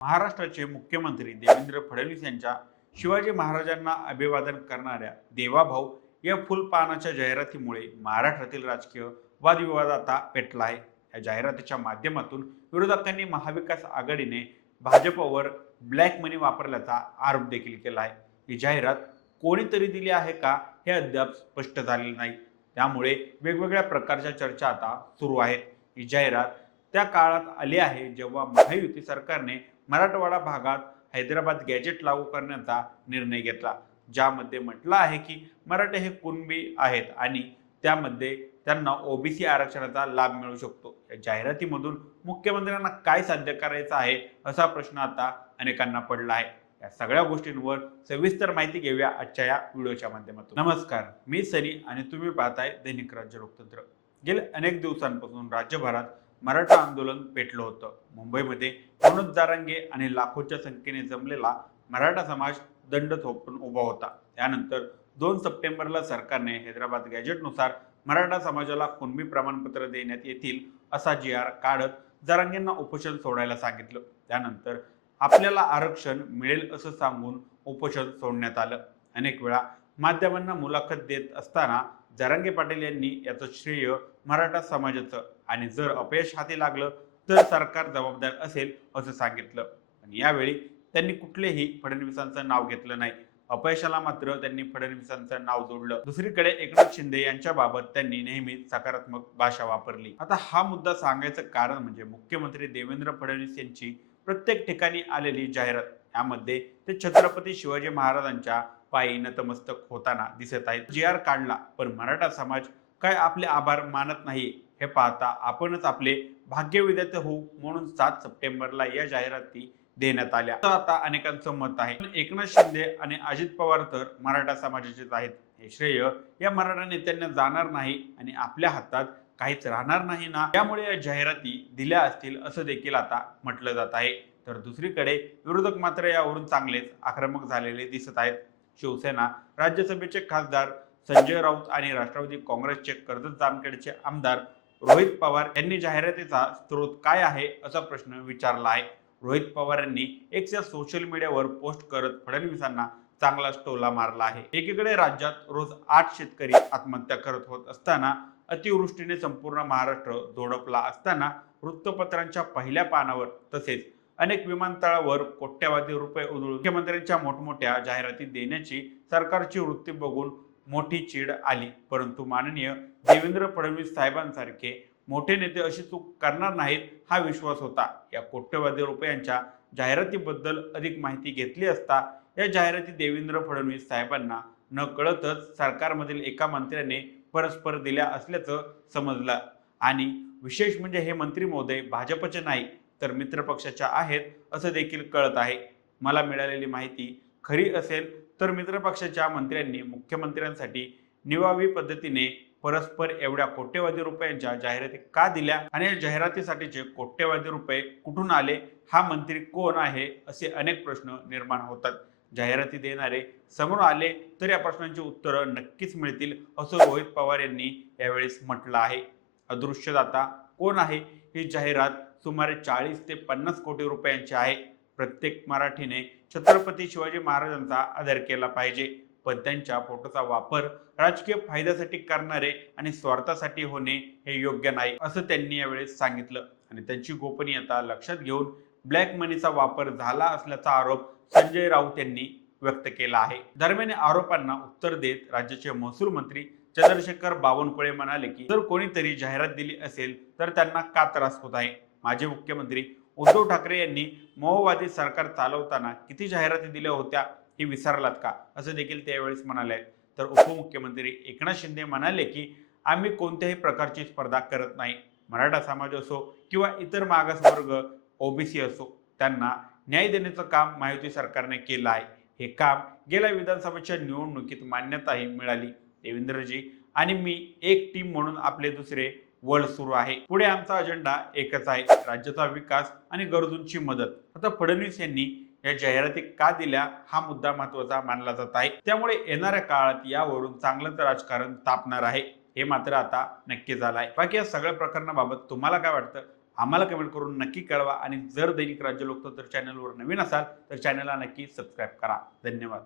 महाराष्ट्राचे मुख्यमंत्री देवेंद्र फडणवीस यांच्या शिवाजी महाराजांना अभिवादन करणाऱ्या देवाभाऊ या फुलपानाच्या जाहिरातीमुळे महाराष्ट्रातील राजकीय वादविवाद आता पेटला आहे. या जाहिरातीच्या माध्यमातून विरोधकांनी महाविकास आघाडीने भाजपवर ब्लॅक मनी वापरल्याचा आरोप देखील केला आहे. ही जाहिरात कोणीतरी दिली आहे का हे अद्याप स्पष्ट झालेले नाही. त्यामुळे वेगवेगळ्या प्रकारच्या चर्चा आता सुरू आहेत. ही जाहिरात त्या काळात आली आहे जेव्हा महायुती सरकारने मराठवाडा भागात हैदराबाद गॅजेट लागू करण्याचा निर्णय घेतला, ज्यामध्ये म्हटलं आहे की मराठे हे कुणबी आहेत आणि त्यामध्ये त्यांना ओबीसी आरक्षणाचा लाभ मिळू शकतो. या जाहिरातीमधून मुख्यमंत्र्यांना काय साध्य करायचं आहे असा प्रश्न आता अनेकांना पडला आहे. या सगळ्या गोष्टींवर सविस्तर माहिती घेऊया आजच्या या व्हिडिओच्या माध्यमातून. नमस्कार, मी सनी आणि तुम्ही पाहताय दैनिक राज्य लोकतंत्र. गेल्या अनेक दिवसांपासून राज्यभरात मराठा आंदोलन पेटलं होतं. मुंबईमध्ये मनोज जारांगे आणि लाखोच्या संख्येने जमलेला मराठा समाज दंड थोपटून उभा होता. त्यानंतर 2 सप्टेंबरला सरकारने हैदराबाद गॅजेटनुसार मराठा समाजाला कुणबी प्रमाणपत्र देण्यात येतील असा जी.आर. काढत जारांगेंना उपोषण सोडायला सांगितलं. त्यानंतर आपल्याला आरक्षण मिळेल असं सांगून उपोषण सोडण्यात आलं. अनेक वेळा माध्यमांना मुलाखत देत असताना जरांगे पाटील यांनी याचं श्रेय मराठा समाजाचं आणि जर अपयश हाती लागलं तर सरकार जबाबदार असेल असं सांगितलं. पण यावेळी त्यांनी कुठलेही फडणवीसांचं नाव घेतलं नाही. अपयशाला मात्र त्यांनी फडणवीसांचं नाव जोडलं. दुसरीकडे एकनाथ शिंदे यांच्याबाबत त्यांनी नेहमीच सकारात्मक भाषा वापरली. आता हा मुद्दा सांगायचं कारण म्हणजे मुख्यमंत्री देवेंद्र फडणवीस यांची प्रत्येक ठिकाणी आलेली जाहिरात. यामध्ये ते छत्रपती शिवाजी महाराजांच्या पायी नतमस्तक होताना दिसत आहेत. जी.आर. काढला पण मराठा समाज काय आपले आभार मानत नाही हे पाहता आपणच आपले भाग्य विधाते होऊ म्हणून 7 सप्टेंबरला या जाहिराती देण्यात आल्या तर आता अनेकांचं मत आहे. एकनाथ शिंदे आणि अजित पवार तर मराठा समाजाचेच आहेत. हे श्रेय या मराठा नेत्यांना जाणार नाही आणि आपल्या हातात काहीच राहणार नाही ना, त्यामुळे या जाहिराती दिल्या असतील असं देखील आता म्हटलं जात आहे. तर दुसरीकडे विरोधक मात्र यावरून चांगलेच आक्रमक झालेले दिसत आहेत. शिवसेना राज्यसभेचे खासदार संजय राऊत आणि राष्ट्रवादी काँग्रेसचे कर्जत जामखेडचे आमदार रोहित पवार यांनी जाहिरातीचा स्रोत काय आहे असा प्रश्न विचारला आहे. रोहित पवार यांनी एक्स या सोशल मीडियावर पोस्ट करत फडणवीसांना चांगलाच टोला मारला आहे. एकीकडे राज्यात रोज 8 शेतकरी आत्महत्या करत होत असताना, अतिवृष्टीने संपूर्ण महाराष्ट्र झोडपला असताना, वृत्तपत्रांच्या पहिल्या पानावर तसेच अनेक विमानतळावर कोट्यवधी रुपये उधळून मुख्यमंत्र्यांच्या मोठमोठ्या जाहिराती देण्याची सरकारची वृत्ती बघून मोठी चीड आली. परंतु माननीय देवेंद्र फडणवीस साहेबांसारखे मोठे नेते अशी चूक करणार नाहीत हा विश्वास होता. या कोट्यवधी रुपयांच्या जाहिरातीबद्दल अधिक माहिती घेतली असता या जाहिराती देवेंद्र फडणवीस साहेबांना न कळतच सरकारमधील एका मंत्र्याने परस्पर दिल्या असल्याचं समजलं. आणि विशेष म्हणजे हे मंत्री महोदय भाजपचे नाही तर मित्रपक्षाच्या आहेत असं देखील कळत आहे. मला मिळालेली माहिती खरी असेल तर मित्रपक्षाच्या मंत्र्यांनी मुख्यमंत्र्यांसाठी निवावी पद्धतीने परस्पर एवढ्या कोट्यवधी रुपयांच्या जाहिराती का दिल्या आणि या जाहिरातीसाठीचे कोट्यवधी रुपये कुठून आले, हा मंत्री कोण आहे, असे अनेक प्रश्न निर्माण होतात. जाहिराती देणारे समोर आले तर या प्रश्नांची उत्तरं नक्कीच मिळतील असं रोहित पवार यांनी यावेळेस म्हटलं आहे. अदृश्यदाता कोण आहे? ही जाहिरात सुमारे 40 ते 50 कोटी रुपयांची आहे. प्रत्येक मराठीने छत्रपती शिवाजी महाराजांचा आदर केला पाहिजे, पण त्यांच्या फोटोचा वापर राजकीय फायद्यासाठी करणारे आणि स्वार्थासाठी होणे हे योग्य नाही असं त्यांनी यावेळेस सांगितलं. आणि त्यांची गोपनीयता लक्षात घेऊन ब्लॅक मनीचा वापर झाला असल्याचा आरोप संजय राऊत यांनी व्यक्त केला आहे. दरम्यान आरोपांना उत्तर देत राज्याचे महसूल मंत्री चंद्रशेखर बावनकुळे म्हणाले की जर कोणीतरी जाहिरात दिली असेल तर त्यांना का त्रास होत आहे. माजी मुख्यमंत्री उद्धव ठाकरे यांनी माओवादी सरकार चालवताना किती जाहिराती दिल्या होत्या हे विसरलात का, असं देखील त्यावेळेस म्हणाले. तर उपमुख्यमंत्री एकनाथ शिंदे म्हणाले की आम्ही कोणत्याही प्रकारची स्पर्धा करत नाही. मराठा समाज असो किंवा इतर मागासवर्ग ओबीसी असो, त्यांना न्याय देण्याचं काम महायुती सरकारने केलं आहे. हे काम गेल्या विधानसभेच्या निवडणुकीत मान्यताही मिळाली. देवेंद्रजी आणि मी एक टीम म्हणून आपले दुसरे वळ सुरू आहे. पुढे आमचा अजेंडा एकच आहे, राज्याचा विकास आणि गरजूंची मदत. आता फडणवीस यांनी या जाहिराती का दिल्या हा मुद्दा महत्वाचा मानला जात आहे. त्यामुळे येणाऱ्या काळात यावरून चांगलंच राजकारण तापणार आहे हे मात्र आता नक्की झालं आहे. बाकी या सगळ्या प्रकरणाबाबत तुम्हाला काय वाटतं आम्हाला कमेंट करून नक्की कळवा आणि जर दैनिक राज्य लोकतंत्र चॅनलवर नवीन असाल तर चॅनलला नक्की सबस्क्राईब करा. धन्यवाद.